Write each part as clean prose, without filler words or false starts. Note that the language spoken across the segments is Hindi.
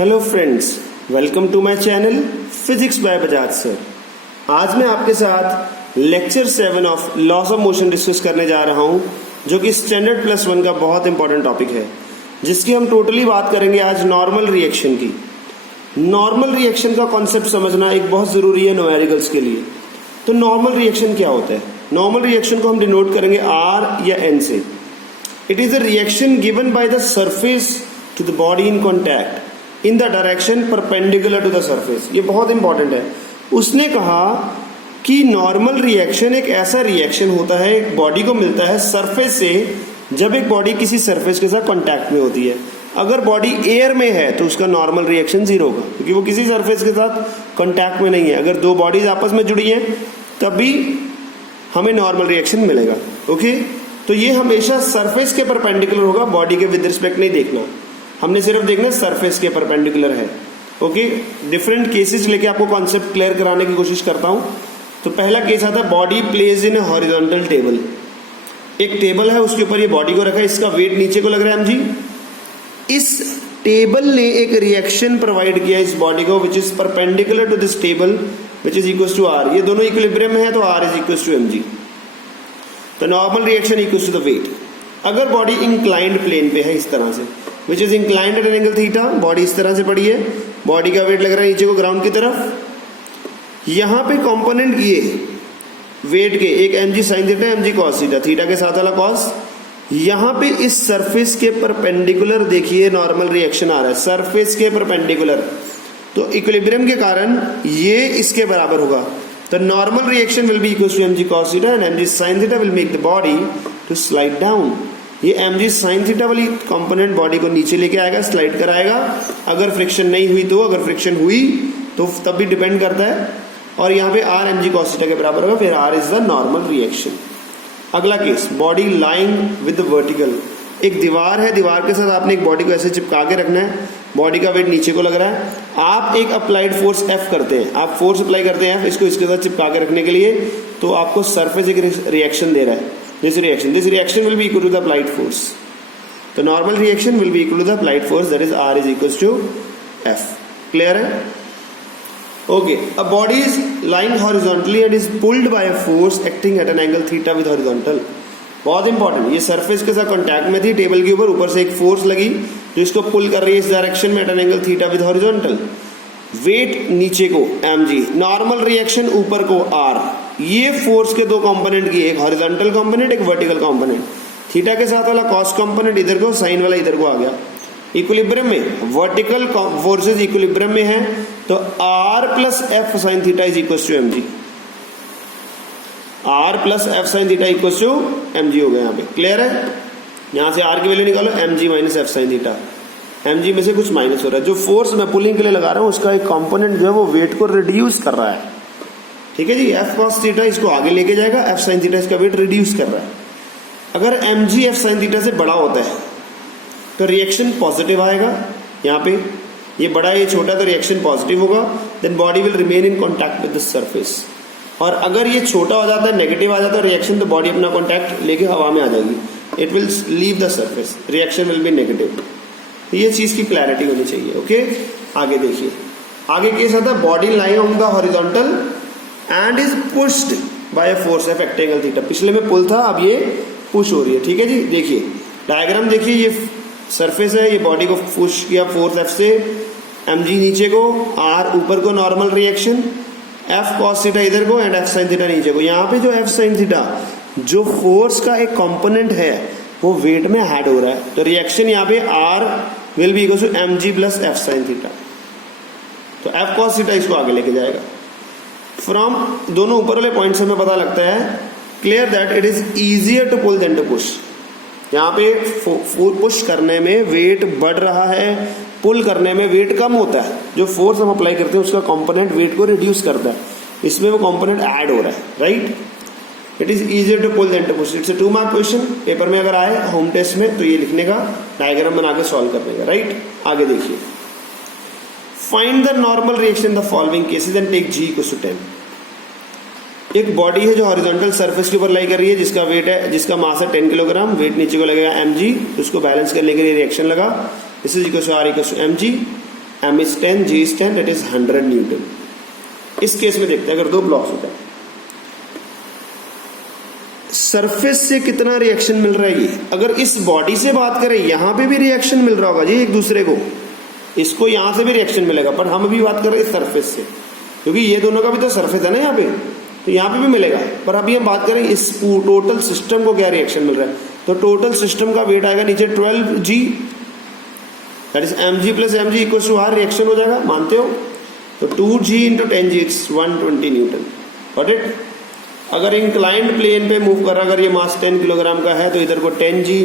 Hello friends, welcome to my channel physics by Bajaj sir. आज मैं आपके साथ lecture 7 of laws of motion discuss करने जा रहा हूं, जो कि स्टैंडर्ड +1 का बहुत इंपॉर्टेंट टॉपिक है, जिसकी हम टोटली बात करेंगे आज नॉर्मल रिएक्शन की। नॉर्मल रिएक्शन का कॉन्सेप्ट समझना एक बहुत जरूरी है न्यूमेरिकल्स के लिए। तो नॉर्मल रिएक्शन क्या होता है? नॉर्मल रिएक्शन को हम डिनोट करेंगे R या N से। It is the reaction given by the surface to the body in contact in the direction perpendicular to the surface. ये बहुत इंपॉर्टेंट है। उसने कहा कि नॉर्मल रिएक्शन एक ऐसा रिएक्शन होता है, एक बॉडी को मिलता है सरफेस से, जब एक बॉडी किसी सरफेस के साथ कांटेक्ट में होती है। अगर बॉडी एयर में है तो उसका नॉर्मल रिएक्शन 0 होगा, क्योंकि वो किसी सरफेस के साथ कांटेक्ट में नहीं है। अगर दो बॉडीज आपस में जुड़ी हैं तभी हमें नॉर्मल रिएक्शन मिलेगा। ओके, तो ये हमेशा सरफेस के परपेंडिकुलर होगा, बॉडी के विद रिस्पेक्ट नहीं देखना, हमने सिर्फ देखना सरफेस के परपेंडिकुलर है। ओके, डिफरेंट केसेस लेके आपको कॉन्सेप्ट क्लियर कराने की कोशिश करता हूं। तो पहला केस आता है body place in A horizontal table. एक टेबल है, उसके ऊपर ये बॉडी को रखा है, इसका वेट नीचे को लग रहा है mg। इस टेबल ने एक रिएक्शन प्रोवाइड किया इस बॉडी को which is perpendicular to this table which is equal to r। ये दोनों इक्विलिब्रियम में है तो r is equal to mg। तो normal reaction equal to the weight. अगर बॉडी इंक्लाइंड प्लेन पे है इस तरह से, which is inclined at an angle theta, body इस तरह से पड़ी है, बॉडी का वेट लग रहा है नीचे को ग्राउंड की तरफ। यहां पे कंपोनेंट किए वेट के, एक mg sin theta, mg cos theta, theta के साथ वाला cos। यहां पे इस सरफेस के परपेंडिकुलर देखिए नॉर्मल रिएक्शन आ रहा है, सरफेस के परपेंडिकुलर। तो इक्विलिब्रियम के कारण ये इसके बराबर होगा। तो normal reaction will be equal to mg cos theta and mg sin theta will make the body to slide down. ये mg sin थीटा वाली कंपोनेंट बॉडी को नीचे लेके आएगा, स्लाइड कराएगा। अगर फ्रिक्शन नहीं हुई तो, अगर फ्रिक्शन हुई तो तब भी डिपेंड करता है। और यहाँ पे r mg cos थीटा के बराबर होगा, फिर r is the normal reaction. अगला case, body lying with vertical. एक दीवार है, दीवार के साथ आपने एक बॉडी को ऐसे चिपका के रखना है, बॉडी का वेट नीचे को लग रहा है। आप एक अप्लाइड फोर्स F करते हैं, आप फोर्स अप्लाई करते हैं F इसको इसके साथ चिपका के रखने के लिए, तो आपको सरफेस एक रिएक्शन दे रहा है। This reaction will be equal to the applied force. The normal reaction will be equal to the applied force, that is R is equals to F. Clear है? Okay. A body is lying horizontally and is pulled by a force acting at an angle theta with horizontal. बहुत इंपॉर्टेंट, ये सरफेस के साथ कांटेक्ट में थी टेबल के ऊपर से एक फोर्स लगी जो इसको पुल कर रही है इस डायरेक्शन में at an angle theta with horizontal. Weight नीचे को mg, नॉर्मल रिएक्शन ऊपर को r। ये फोर्स के दो कंपोनेंट की, एक हॉरिजॉन्टल कंपोनेंट, एक वर्टिकल कंपोनेंट। थीटा के साथ वाला कॉस कंपोनेंट इधर को, साइन वाला इधर को आ गया। इक्विलिब्रियम में वर्टिकल फोर्सेस इक्विलिब्रियम में है, तो r plus F sine theta is equal to mg। r plus F sine theta equal to mg हो गया। यहाँ पे क्लियर है? यहां से r की वैल्यू निकालो, mg minus F sine theta. mg में से कुछ माइनस हो रहा है, जो फोर्स मैं पुलिंग के लिए लगा रहा हूं उसका एक कंपोनेंट जो है वो वेट को रिड्यूस कर रहा है। ठीक है जी, f cos थीटा इसको आगे लेके जाएगा, f sin थीटा इसका वेट रिड्यूस कर रहा है। अगर mg f sin थीटा से बड़ा होता है तो रिएक्शन पॉजिटिव आएगा। यहाँ पे ये बड़ा है, ये छोटा, तो रिएक्शन पॉजिटिव होगा। Then body will remain in contact with the surface. और अगर ये छोटा हो जाता है, नेगेटिव आ जाता है रिएक्शन, तो बॉडी अपना कॉन्टैक्ट लेके हवा में आ जाएगी, it will leave the surface, reaction will B negative. तो ये चीज की क्लैरिटी होनी चाहिए। ओके, आगे देखिए, आगे केस आता है body lying on the horizontal and is pushed by a force of acting angle theta. पिछले में पुल था, अब ये पुश हो रही है। ठीक है जी, देखिए डायग्राम देखिए, ये सरफेस है, ये बॉडी को पुश किया फोर्स F से, mg नीचे को, r ऊपर को normal reaction, F cos theta इधर को एंड F sin थीटा नीचे को। यहाँ पे जो F sin थीटा जो फोर्स का एक कंपोनेंट है वो वेट में ऐड हो रहा है, तो रिएक्शन यहाँ पे r will be equal to mg plus F sin theta. तो F cos थीटा इसको आगे लेके जाएगा। फ्रॉम दोनों ऊपर वाले पॉइंट से हमें पता लगता है clear that it is easier to pull than to push. यहाँ पे पुश करने में वेट बढ़ रहा है, पुल करने में वेट कम होता है। जो फोर्स हम अप्लाई करते हैं उसका कंपोनेंट वेट को रिड्यूस करता है, इसमें वो कंपोनेंट ऐड हो रहा है। Right, it is easier to pull than to push. It's a 2 mark question, paper में अगर आए होम टेस्ट में तो ये लिखने का, डायग्राम बना के सॉल्व करने का। राइट, आगे देखिए, find the normal reaction in the following cases and take g equal to 10। एक बॉडी है जो हॉरिजॉन्टल सरफेस के ऊपर लाई कर रही है, जिसका वेट है, जिसका मास है 10 किलोग्राम, वेट नीचे को लगेगा mg, उसको बैलेंस करने के लिए रिएक्शन लगा, this is equal to r equal to mg। m is 10, g is 10, that is 100 Newton. इस केस में देखते हैं अगर दो ब्लॉक्स होता है, सरफेस से कितना रिएक्शन मिल रहा है। ये अगर इस बॉडी से बात करें, यहां पे भी रिएक्शन मिल रहा होगा जी एक दूसरे को, इसको यहां से भी रिएक्शन मिलेगा, पर हम अभी बात कर रहे हैं सरफेस से, क्योंकि ये दोनों का भी तो सरफेस है ना यहाँ पे, तो यहाँ पे भी मिलेगा। पर अभी हम बात करें इस टोटल सिस्टम को क्या रिएक्शन मिल रहा है, तो टोटल सिस्टम का वेट आएगा नीचे 12g, that is mg plus mg equal to r, reaction हो जाएगा, मानते हो? तो 2g into 10g it's 120 newton. Got it? अगर इंक्लाइंड प्लेन पे मूव कर रहा, अगर ये मास 10 किलोग्राम का है, तो इधर को 10g,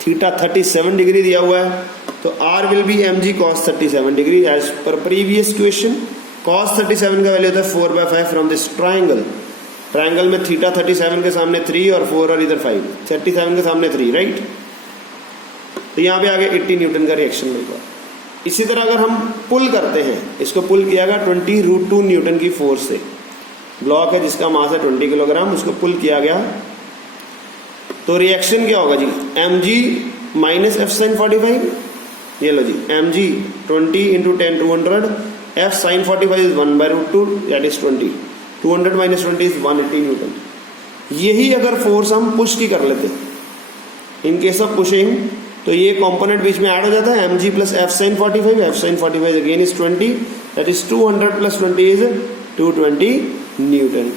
थीटा 37 डिग्री दिया हुआ है, तो r will be mg cos 37 degree as per previous question. cos 37 का वैल्यू होता है 4/5 फ्रॉम दिस ट्राइंगल। ट्राइंगल में थीटा 37 के सामने 3 और 4 और इधर 5, 37 के सामने 3, राइट? तो यहाँ पे आगे 80 न्यूटन का रिएक्शन मिलेगा। इसी तरह अगर हम पुल करते हैं, इसको पुल किया गया 20√2 न्यूटन की फोर्स से, ब्लॉक है जिसका मास है 20 किलोग्राम, उसको पुल किया गया, तो रिएक्शन क्या होगा जी? mg माइनस एफ साइन 45, ये लो जी, mg 20 into 10 200, f sine 45 is 1/√2 that is 20, 200 minus 20 is 180 newton. यही अगर फोर्स हम पुश की कर लेते, इन केस ऑफ पुशिंग, तो ये कंपोनेंट बीच में ऐड हो जाता है, mg plus f sine 45, f sine 45 again is 20, that is 200 plus 20 is 220 newton.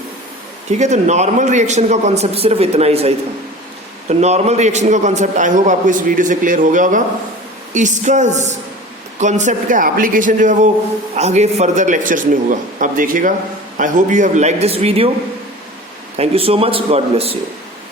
ठीक है, तो नॉर्मल रिएक्शन का कॉन्सेप्ट सिर्फ इतना ही सही था। तो नॉर्मल रिएक्शन का कॉन्सेप्ट आई होप आपको इस वीडियो से क्लियर हो गया होगा। इसका कॉन्सेप्ट का एप्लीकेशन जो है वो आगे फर्दर लेक्चर्स में होगा, आप देखिएगा। I hope you have like this video. Thank you so much, God bless you.